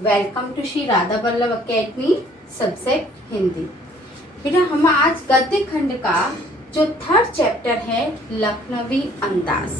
Welcome to Shri Radha Vallabh academy subject Hindi. बेटा हम आज गद्य खंड का जो थर्ड चैप्टर है लखनवी अंदाज।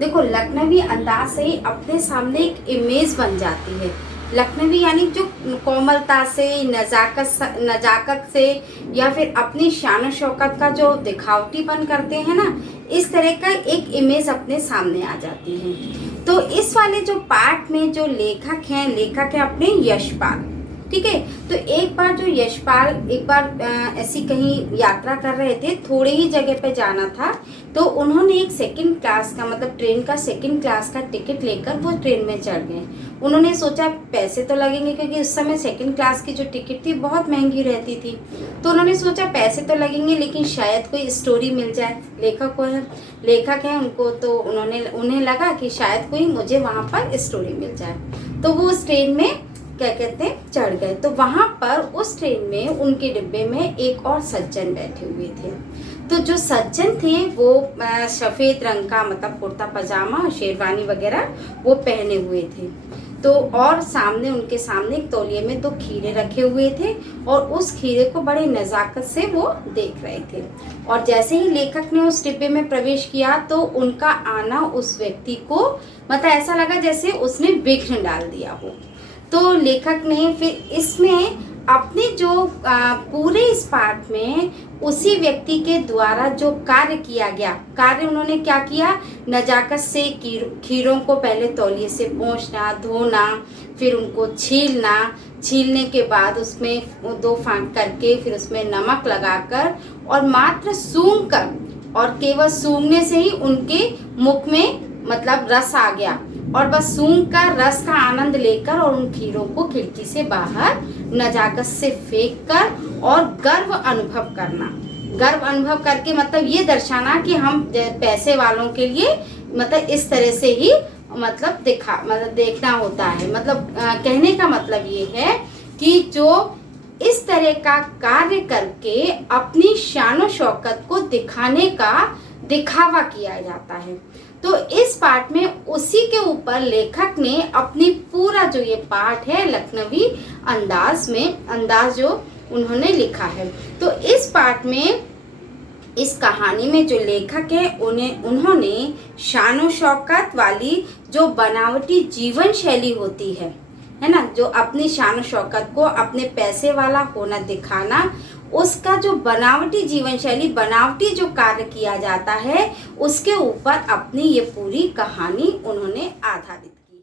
देखो लखनवी अंदाज से ही अपने सामने एक इमेज बन जाती है। लखनवी यानी जो कोमलता से, नजाकत से या फिर अपनी शान शौकत का जो दिखावटीपन करते हैं ना, इस तरह का एक इमेज अपने सामने आ जाती है। तो इस वाले जो पार्ट में जो लेखक हैं अपने यशपाल। ठीक है, तो एक बार जो यशपाल एक बार ऐसी कहीं यात्रा कर रहे थे, थोड़े ही जगह पे जाना था, तो उन्होंने एक सेकंड क्लास का मतलब ट्रेन का सेकंड क्लास का टिकट लेकर वो ट्रेन में चढ़ गए। उन्होंने सोचा पैसे तो लगेंगे, क्योंकि उस समय सेकंड क्लास की जो टिकट थी बहुत महंगी रहती थी। तो उन्होंने सोचा पैसे तो लगेंगे लेकिन शायद कोई स्टोरी मिल जाए। लेखक है उनको, तो उन्हें लगा कि शायद कोई मुझे वहाँ पर स्टोरी मिल जाए। तो वो उस ट्रेन में चढ़ गए। तो वहां पर उस ट्रेन में उनके डिब्बे में एक और सज्जन बैठे हुए थे। तो जो सज्जन थे वो सफ़ेद रंग का मतलब कुर्ता पजामा, शेरवानी वगैरह वो पहने हुए थे। तो और उनके सामने एक तौलिए में 2 खीरे रखे हुए थे और उस खीरे को बड़े नज़ाकत से वो देख रहे थे। और जैसे ही लेखक ने उस डिब्बे में प्रवेश किया तो उनका आना उस व्यक्ति को मतलब ऐसा लगा जैसे उसने विघ्न डाल दिया हो। तो लेखक ने फिर इसमें अपने जो पूरे इस पाठ में उसी व्यक्ति के द्वारा जो कार्य किया गया, कार्य उन्होंने क्या किया, नजाकत से खीरों को पहले तौलिए से पोंछना, धोना, फिर उनको छीलने के बाद उसमें 2 फाँक करके फिर उसमें नमक लगाकर और मात्र सूंघ कर, और केवल सूंघने से ही उनके मुख में मतलब रस आ गया, और बस सूंघ कर रस का आनंद लेकर और उन खीरों को खिड़की से बाहर नजाकत से फेंक कर और गर्व अनुभव करके मतलब ये दर्शाना कि हम पैसे वालों के लिए मतलब इस तरह से ही मतलब देखना होता है। मतलब कहने का मतलब ये है कि जो इस तरह का कार्य करके अपनी शान शौकत को दिखाने का दिखावा किया जाता है। तो इस पाठ में उसी के ऊपर लेखक ने अपनी पूरा जो ये पाठ है लखनवी अंदाज जो उन्होंने लिखा है। तो इस पाठ में इस कहानी में जो लेखक है उन्होंने शान शौकत वाली जो बनावटी जीवन शैली होती है ना, जो अपनी शान शौकत को अपने पैसे वाला होना दिखाना, उसका जो बनावटी जीवन शैली, बनावटी जो कार्य किया जाता है, उसके ऊपर अपनी ये पूरी कहानी उन्होंने आधारित की है।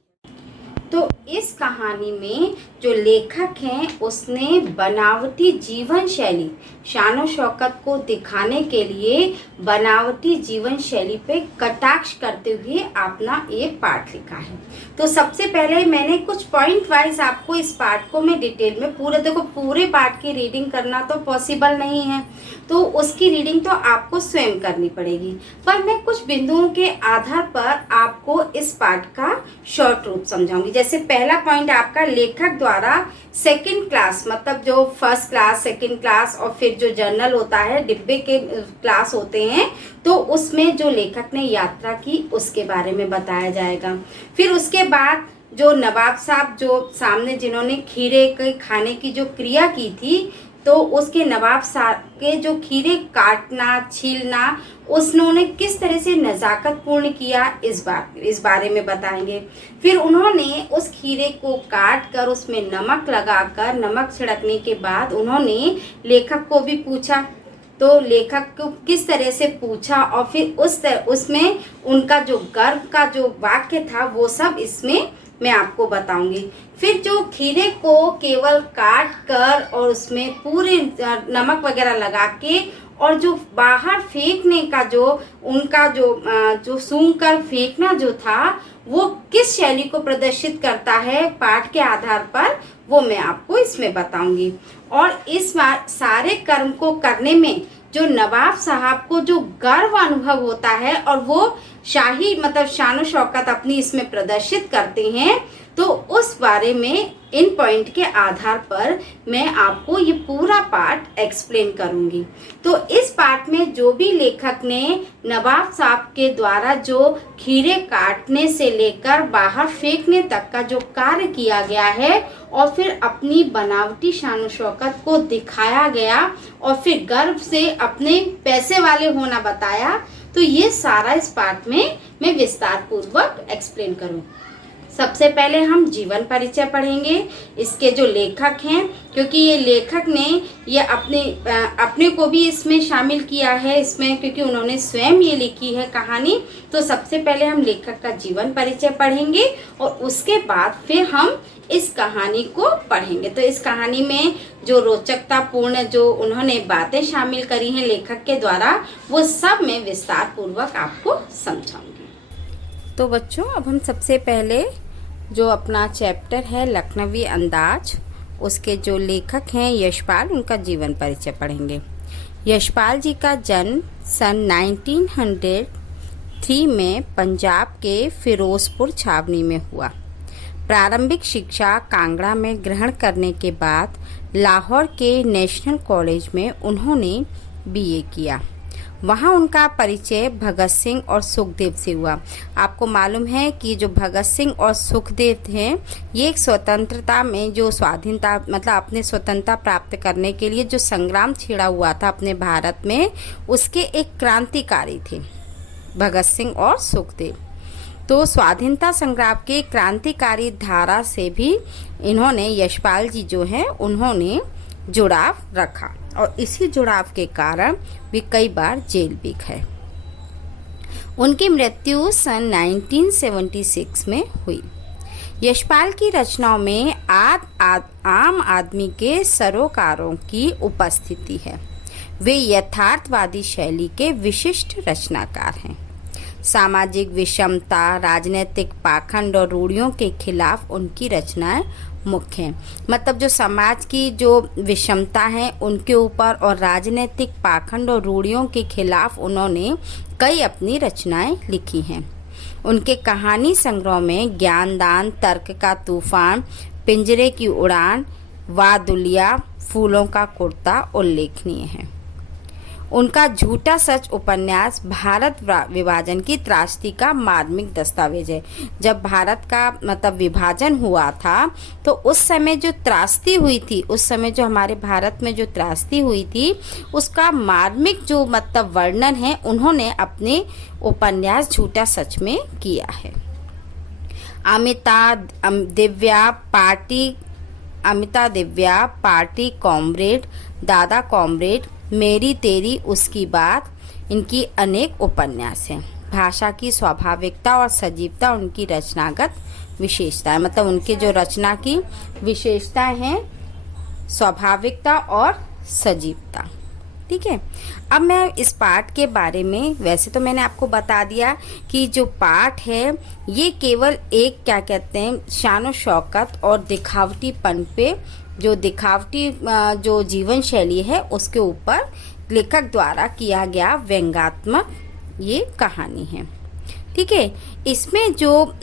तो इस कहानी में जो लेखक हैं उसने बनावटी जीवन शैली, शान शौकत को दिखाने के लिए बनावटी जीवन शैली पे कटाक्ष करते हुए अपना ये पाठ लिखा है। तो सबसे पहले मैंने कुछ पॉइंट वाइज आपको इस पाठ को मैं डिटेल में पूरे पाठ की रीडिंग करना तो पॉसिबल नहीं है, तो उसकी रीडिंग तो आपको स्वयं करनी पड़ेगी, पर मैं कुछ बिंदुओं के आधार पर आपको इस पाठ का शॉर्ट रूप समझाऊंगी। जैसे पहला पॉइंट आपका लेखक द्वारा सेकंड क्लास मतलब जो फर्स्ट क्लास, सेकंड क्लास और फिर जो जर्नल होता है, डिब्बे के क्लास होते हैं, तो उसमें जो लेखक ने यात्रा की उसके बारे में बताया जाएगा। फिर उसके बाद जो नवाब साहब जो सामने जिन्होंने खीरे के खाने की जो क्रिया की थी, तो उसके नवाब साहब के जो खीरे काटना, छीलना, उन्होंने किस तरह से नज़ाकत पूर्ण किया इस बारे में बताएंगे। फिर उन्होंने उस खीरे को काट कर उसमें नमक लगाकर, नमक छिड़कने के बाद उन्होंने लेखक को भी पूछा, तो लेखक को किस तरह से पूछा और फिर उसमें उनका जो गर्व का जो वाक्य था वो सब इसमें मैं आपको बताऊंगी। फिर जो खीरे को केवल काट कर और उसमें पूरे नमक वगैरह लगा के और जो बाहर फेंकने का जो उनका जो सूंघ कर फेंकना जो था, वो किस शैली को प्रदर्शित करता है पाठ के आधार पर, वो मैं आपको इसमें बताऊंगी। और इस सारे कर्म को करने में जो नवाब साहब को जो गर्व अनुभव होता है और वो शाही मतलब शान शौकत अपनी इसमें प्रदर्शित करते हैं, तो उस बारे में इन पॉइंट के आधार पर मैं आपको ये पूरा पार्ट एक्सप्लेन करूंगी। तो इस पार्ट में जो भी लेखक ने नवाब साहब के द्वारा जो खीरे काटने से लेकर बाहर फेंकने तक का जो कार्य किया गया है और फिर अपनी बनावटी शान शौकत को दिखाया गया और फिर गर्व से अपने पैसे वाले होना बताया, तो ये सारा इस पार्ट में मैं विस्तार पूर्वक एक्सप्लेन करूँ। सबसे पहले हम जीवन परिचय पढ़ेंगे, इसके जो लेखक हैं, क्योंकि ये लेखक ने ये अपने को भी इसमें शामिल किया है इसमें, क्योंकि उन्होंने स्वयं ये लिखी है कहानी। तो सबसे पहले हम लेखक का जीवन परिचय पढ़ेंगे और उसके बाद फिर हम इस कहानी को पढ़ेंगे। तो इस कहानी में जो रोचकतापूर्ण जो उन्होंने बातें शामिल करी हैं लेखक के द्वारा, वो सब मैं विस्तार पूर्वक आपको समझाऊंगी। तो बच्चों, अब हम सबसे पहले जो अपना चैप्टर है लखनवी अंदाज, उसके जो लेखक हैं यशपाल, उनका जीवन परिचय पढ़ेंगे। यशपाल जी का जन्म सन 1903 में पंजाब के फिरोजपुर छावनी में हुआ। प्रारंभिक शिक्षा कांगड़ा में ग्रहण करने के बाद लाहौर के नेशनल कॉलेज में उन्होंने बीए किया। वहाँ उनका परिचय भगत सिंह और सुखदेव से हुआ। आपको मालूम है कि जो भगत सिंह और सुखदेव थे, ये एक स्वतंत्रता में जो स्वाधीनता मतलब अपने स्वतंत्रता प्राप्त करने के लिए जो संग्राम छिड़ा हुआ था अपने भारत में, उसके एक क्रांतिकारी थे भगत सिंह और सुखदेव। तो स्वाधीनता संग्राम के क्रांतिकारी धारा से भी इन्होंने, यशपाल जी जो हैं, उन्होंने जुड़ाव रखा और इसी जुड़ाव के कारण भी कई बार जेल भी गए। उनकी मृत्यु सन 1976 में हुई। यशपाल की रचनाओं में आम आदमी के सरोकारों की उपस्थिति है। वे यथार्थवादी शैली के विशिष्ट रचनाकार हैं। सामाजिक विषमता, राजनीतिक पाखंड और रूढ़ियों के खिलाफ उनकी रचनाएं मुख्य हैं। मतलब जो समाज की जो विषमता है उनके ऊपर और राजनीतिक पाखंड और रूढ़ियों के खिलाफ उन्होंने कई अपनी रचनाएं लिखी हैं। उनके कहानी संग्रह में ज्ञानदान, तर्क का तूफान, पिंजरे की उड़ान, वादुलिया, फूलों का कुर्ता उल्लेखनीय है। उनका झूठा सच उपन्यास भारत विभाजन की त्रासदी का मार्मिक दस्तावेज है। जब भारत का मतलब विभाजन हुआ था तो उस समय जो त्रासदी हुई थी, उस समय जो हमारे भारत में जो त्रासदी हुई थी, उसका मार्मिक जो मतलब वर्णन है उन्होंने अपने उपन्यास झूठा सच में किया है। अमिता दिव्या, पार्टी कॉमरेड, दादा कॉमरेड, मेरी तेरी उसकी बात, इनकी अनेक उपन्यास हैं। भाषा की स्वाभाविकता और सजीवता उनकी रचनागत विशेषता है। मतलब उनकी जो रचना की विशेषताएं हैं स्वाभाविकता और सजीवता। ठीक है, अब मैं इस पाठ के बारे में, वैसे तो मैंने आपको बता दिया कि जो पाठ है ये केवल एक क्या कहते हैं शान शौकत और दिखावटीपन पे, जो दिखावटी जो जीवन शैली है उसके ऊपर लेखक द्वारा किया गया व्यंग्यात्मक ये कहानी है। ठीक है, इसमें जो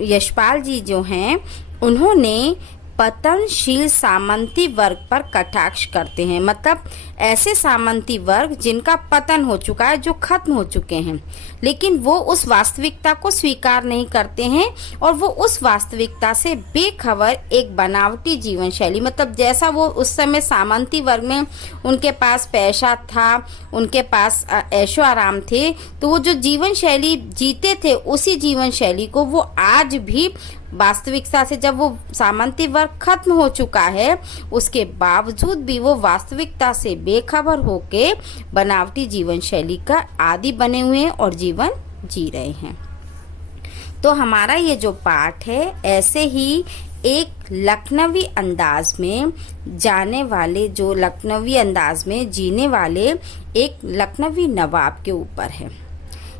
यशपाल जी जो हैं उन्होंने पतनशील सामंती वर्ग पर कटाक्ष करते हैं। मतलब ऐसे सामंती वर्ग जिनका पतन हो चुका है, जो खत्म हो चुके हैं, लेकिन वो उस वास्तविकता को स्वीकार नहीं करते हैं और वो उस वास्तविकता से बेखबर एक बनावटी जीवन शैली, मतलब जैसा वो उस समय सामंती वर्ग में उनके पास पैसा था, उनके पास ऐशो आराम थे, तो वो जो जीवन शैली जीते थे उसी जीवन शैली को वो आज भी वास्तविकता से, जब वो सामंती वर्ग खत्म हो चुका है उसके बावजूद भी वो वास्तविकता से बेखबर होके बनावटी जीवन शैली का आदी बने हुए हैं और जीवन जी रहे हैं। तो हमारा ये जो पाठ है ऐसे ही एक लखनवी अंदाज में जाने वाले, जो लखनवी अंदाज में जीने वाले एक लखनवी नवाब के ऊपर है।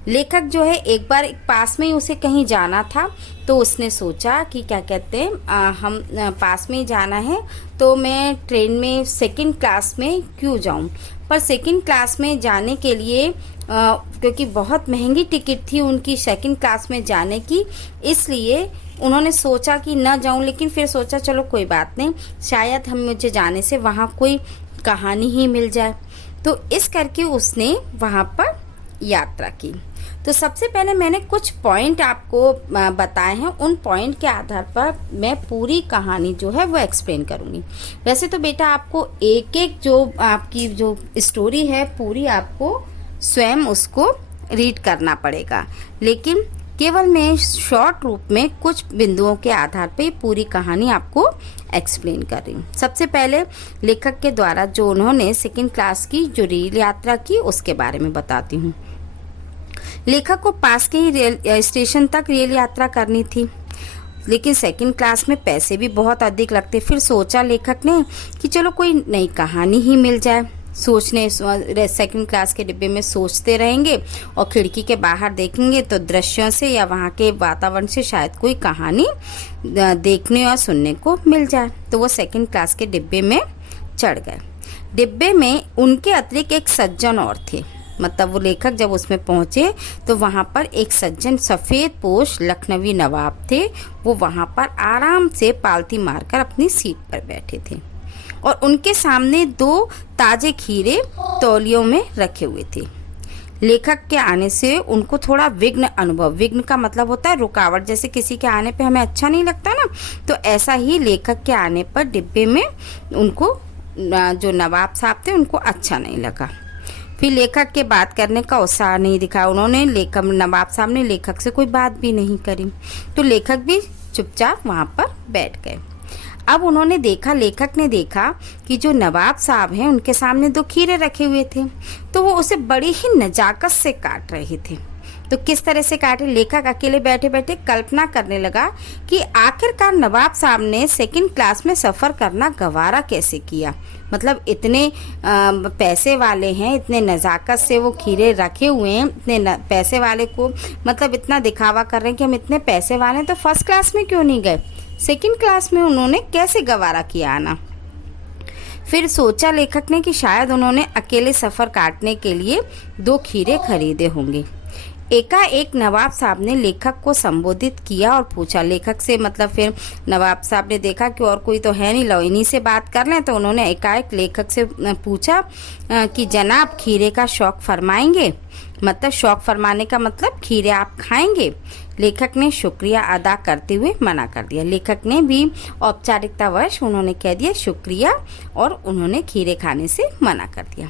लेखक जो है एक बार पास में ही उसे कहीं जाना था, तो उसने सोचा कि क्या कहते हैं हम पास में ही जाना है तो मैं ट्रेन में सेकंड क्लास में क्यों जाऊं। पर सेकंड क्लास में जाने के लिए क्योंकि बहुत महंगी टिकट थी उनकी सेकंड क्लास में जाने की, इसलिए उन्होंने सोचा कि न जाऊं, लेकिन फिर सोचा चलो कोई बात नहीं, शायद हम मुझे जाने से वहाँ कोई कहानी ही मिल जाए। तो इस करके उसने वहाँ पर यात्रा की। तो सबसे पहले मैंने कुछ पॉइंट आपको बताए हैं, उन पॉइंट के आधार पर मैं पूरी कहानी जो है वो एक्सप्लेन करूँगी। वैसे तो बेटा आपको एक एक जो आपकी जो स्टोरी है पूरी आपको स्वयं उसको रीड करना पड़ेगा, लेकिन केवल मैं शॉर्ट रूप में कुछ बिंदुओं के आधार पर पूरी कहानी आपको एक्सप्लेन कर रही हूँ। सबसे पहले लेखक के द्वारा जो उन्होंने सेकंड क्लास की जो रेल यात्रा की उसके बारे में बताती हूँ। लेखक को पास के ही रेल स्टेशन तक रेल यात्रा करनी थी, लेकिन सेकंड क्लास में पैसे भी बहुत अधिक लगते। फिर सोचा लेखक ने कि चलो कोई नई कहानी ही मिल जाए। सोचने सेकंड क्लास के डिब्बे में सोचते रहेंगे और खिड़की के बाहर देखेंगे तो दृश्यों से या वहाँ के वातावरण से शायद कोई कहानी देखने और सुनने को मिल जाए। तो वो सेकंड क्लास के डिब्बे में चढ़ गए। डिब्बे में उनके अतिरिक्त एक सज्जन और थे। मतलब वो लेखक जब उसमें पहुँचे तो वहाँ पर एक सज्जन सफ़ेद पोश लखनवी नवाब थे। वो वहाँ पर आराम से पालथी मारकर अपनी सीट पर बैठे थे और उनके सामने 2 ताज़े खीरे तौलियों में रखे हुए थे। लेखक के आने से उनको थोड़ा विघ्न अनुभव, विघ्न का मतलब होता है रुकावट, जैसे किसी के आने पे हमें अच्छा नहीं लगता ना, तो ऐसा ही लेखक के आने पर डिब्बे में उनको जो नवाब साहब थे उनको अच्छा नहीं लगा। फिर लेखक के बात करने का उत्साह नहीं दिखाया उन्होंने। नवाब साहब ने लेखक से कोई बात भी नहीं करी, तो लेखक भी चुपचाप वहाँ पर बैठ गए। अब उन्होंने देखा, लेखक ने देखा कि जो नवाब साहब हैं उनके सामने 2 खीरे रखे हुए थे, तो वो उसे बड़ी ही नजाकत से काट रहे थे। तो किस तरह से काटे, लेखक अकेले बैठे बैठे कल्पना करने लगा कि आखिरकार नवाब साहब ने सेकंड क्लास में सफ़र करना गवारा कैसे किया। मतलब इतने पैसे वाले हैं, इतने नज़ाकत से वो खीरे रखे हुए हैं, इतने पैसे वाले को मतलब इतना दिखावा कर रहे हैं कि हम इतने पैसे वाले हैं, तो फर्स्ट क्लास में क्यों नहीं गए, सेकंड क्लास में उन्होंने कैसे गवारा किया आना। फिर सोचा लेखक ने कि शायद उन्होंने अकेले सफ़र काटने के लिए 2 खीरे खरीदे होंगे। एकाएक नवाब साहब ने लेखक को संबोधित किया और पूछा लेखक से, मतलब फिर नवाब साहब ने देखा कि और कोई तो है नहीं, लो इन्हीं से बात कर लें, तो उन्होंने एकाएक लेखक से पूछा कि जनाब खीरे का शौक़ फरमाएंगे। मतलब शौक़ फरमाने का मतलब खीरे आप खाएंगे। लेखक ने शुक्रिया अदा करते हुए मना कर दिया। लेखक ने भी औपचारिकतावश उन्होंने कह दिया शुक्रिया और उन्होंने खीरे खाने से मना कर दिया।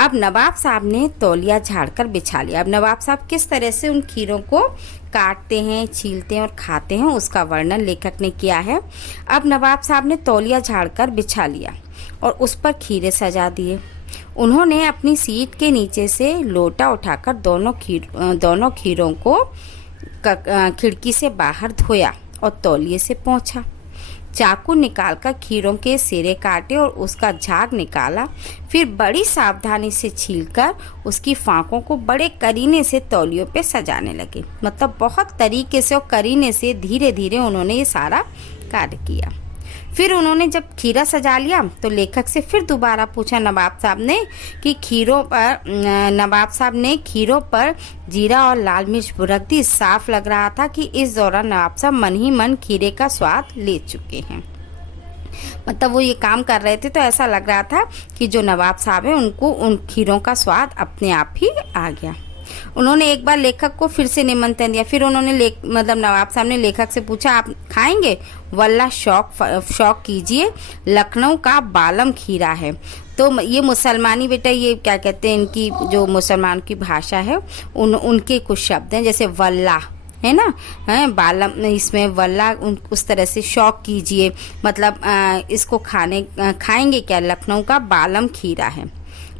अब नवाब साहब ने तौलिया झाड़कर बिछा लिया। अब नवाब साहब किस तरह से उन खीरों को काटते हैं, छीलते हैं और खाते हैं उसका वर्णन लेखक ने किया है। अब नवाब साहब ने तौलिया झाड़कर बिछा लिया और उस पर खीरे सजा दिए। उन्होंने अपनी सीट के नीचे से लोटा उठाकर दोनों खीरों को खिड़की से बाहर धोया और तौलिए से पोंछा। चाकू निकालकर खीरों के सिरे काटे और उसका झाग निकाला। फिर बड़ी सावधानी से छीलकर उसकी फांकों को बड़े करीने से तौलियों पे सजाने लगे। मतलब बहुत तरीके से और करीने से धीरे धीरे उन्होंने ये सारा कार्य किया। फिर उन्होंने जब खीरा सजा लिया तो लेखक से फिर दोबारा पूछा नवाब साहब ने कि नवाब साहब ने खीरों पर जीरा और लाल मिर्च बुरक दी। साफ लग रहा था कि इस दौरान नवाब साहब मन ही मन खीरे का स्वाद ले चुके हैं। मतलब वो ये काम कर रहे थे तो ऐसा लग रहा था कि जो नवाब साहब है उनको उन खीरों का स्वाद अपने आप ही आ गया। उन्होंने एक बार लेखक को फिर से निमंत्रण दिया। फिर उन्होंने नवाब साहब ने लेखक से पूछा आप खाएंगे? वल्ला शौक कीजिए, लखनऊ का बालम खीरा है। तो ये मुसलमानी बेटा, ये क्या कहते हैं, इनकी जो मुसलमान की भाषा है उनके कुछ शब्द हैं, जैसे वल्ला है ना, है बालम, इसमें वल्ला उस तरह से शौक कीजिए, मतलब इसको खाएंगे क्या? लखनऊ का बालम खीरा है।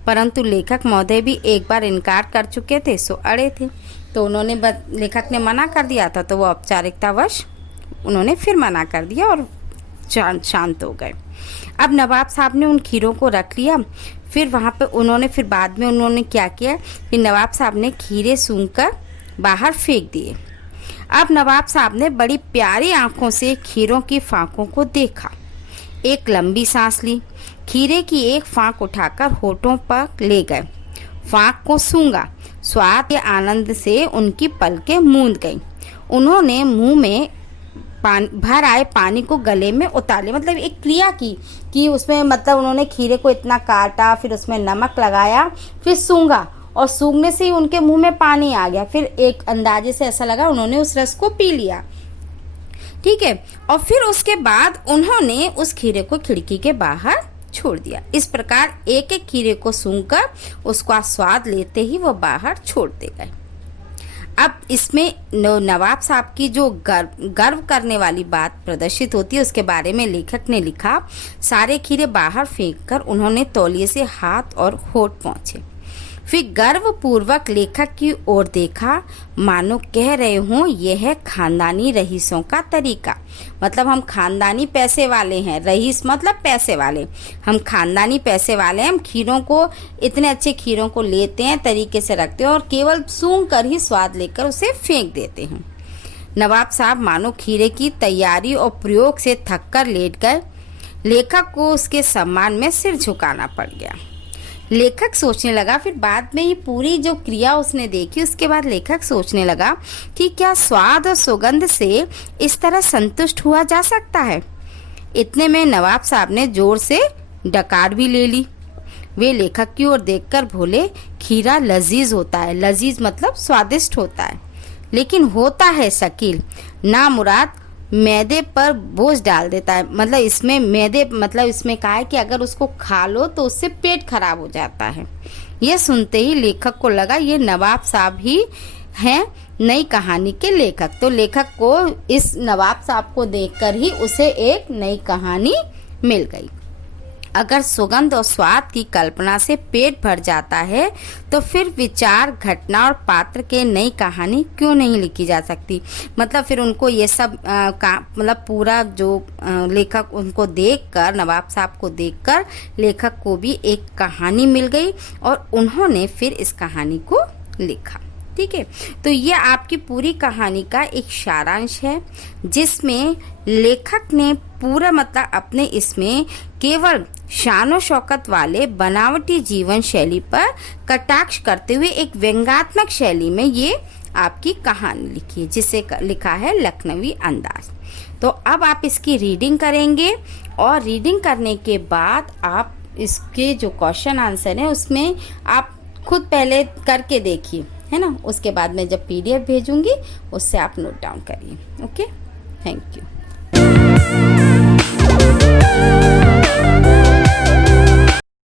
परंतु लेखक महोदय भी एक बार इनकार कर चुके थे, सो अड़े थे, तो उन्होंने लेखक ने मना कर दिया था, तो वो औपचारिकतावश उन्होंने फिर मना कर दिया और शांत हो गए। अब नवाब साहब ने उन खीरों को रख लिया। फिर वहाँ पे फिर बाद में उन्होंने क्या किया, फिर नवाब साहब ने खीरे सूंघकर बाहर फेंक दिए। अब नवाब साहब ने बड़ी प्यारी आंखों से खीरों की फांकों को देखा, एक लंबी सांस ली, खीरे की एक फांक उठाकर होठों पर ले गए, फांक को सूंघा, स्वाद के आनंद से उनकी पलकें मूंद गईं। उन्होंने मुंह में भर आए पानी को गले में उतार ले, मतलब एक क्रिया की कि उसमें मतलब उन्होंने खीरे को इतना काटा, फिर उसमें नमक लगाया, फिर सूंघा और सूंघने से ही उनके मुंह में पानी आ गया। फिर एक अंदाजे से ऐसा लगा उन्होंने उस रस को पी लिया, ठीक है। और फिर उसके बाद उन्होंने उस खीरे को खिड़की के बाहर छोड़ दिया। इस प्रकार एक एक खीरे को सूंघकर उसका स्वाद लेते ही वो बाहर छोड़ते गए। अब इसमें नवाब साहब की जो गर्व करने वाली बात प्रदर्शित होती है उसके बारे में लेखक ने लिखा, सारे खीरे बाहर फेंककर उन्होंने तौलिए से हाथ और होठ पोंछे। फिर गर्वपूर्वक लेखक की ओर देखा, मानो कह रहे हों यह है खानदानी रईसों का तरीका। मतलब हम खानदानी पैसे वाले हैं, रईस मतलब पैसे वाले, हम खानदानी पैसे वाले हैं। हम खीरों को, इतने अच्छे खीरों को लेते हैं, तरीके से रखते हैं और केवल सूंघ कर ही स्वाद लेकर उसे फेंक देते हैं। नवाब साहब मानो खीरे की तैयारी और प्रयोग से थक कर लेट गए। लेखक को उसके सम्मान में सिर झुकाना पड़ गया। लेखक सोचने लगा, फिर बाद में ये पूरी जो क्रिया उसने देखी उसके बाद लेखक सोचने लगा कि क्या स्वाद और सुगंध से इस तरह संतुष्ट हुआ जा सकता है। इतने में नवाब साहब ने जोर से डकार भी ले ली। वे लेखक की ओर देखकर बोले, खीरा लजीज होता है, लजीज मतलब स्वादिष्ट होता है, लेकिन होता है शकील, ना मुराद मैदे पर बोझ डाल देता है। मतलब इसमें मैदे, मतलब इसमें कहा है कि अगर उसको खा लो तो उससे पेट खराब हो जाता है। यह सुनते ही लेखक को लगा ये नवाब साहब ही हैं नई कहानी के लेखक। तो लेखक को इस नवाब साहब को देखकर ही उसे एक नई कहानी मिल गई। अगर सुगंध और स्वाद की कल्पना से पेट भर जाता है तो फिर विचार, घटना और पात्र के नई कहानी क्यों नहीं लिखी जा सकती। मतलब फिर उनको ये सब मतलब पूरा जो लेखक उनको देखकर, नवाब साहब को देखकर लेखक को भी एक कहानी मिल गई और उन्होंने फिर इस कहानी को लिखा। ठीक है, तो ये आपकी पूरी कहानी का एक सारांश है जिसमें लेखक ने पूरा मतलब अपने इसमें केवल शान शौकत वाले बनावटी जीवन शैली पर कटाक्ष करते हुए एक व्यंग्यात्मक शैली में ये आपकी कहानी लिखी है जिसे लिखा है लखनवी अंदाज। तो अब आप इसकी रीडिंग करेंगे और रीडिंग करने के बाद आप इसके जो क्वेश्चन आंसर है उसमें आप खुद पहले करके देखिए, है ना। उसके बाद मैं जब PDF भेजूंगी उससे आप नोट डाउन करिए। Okay, thank you.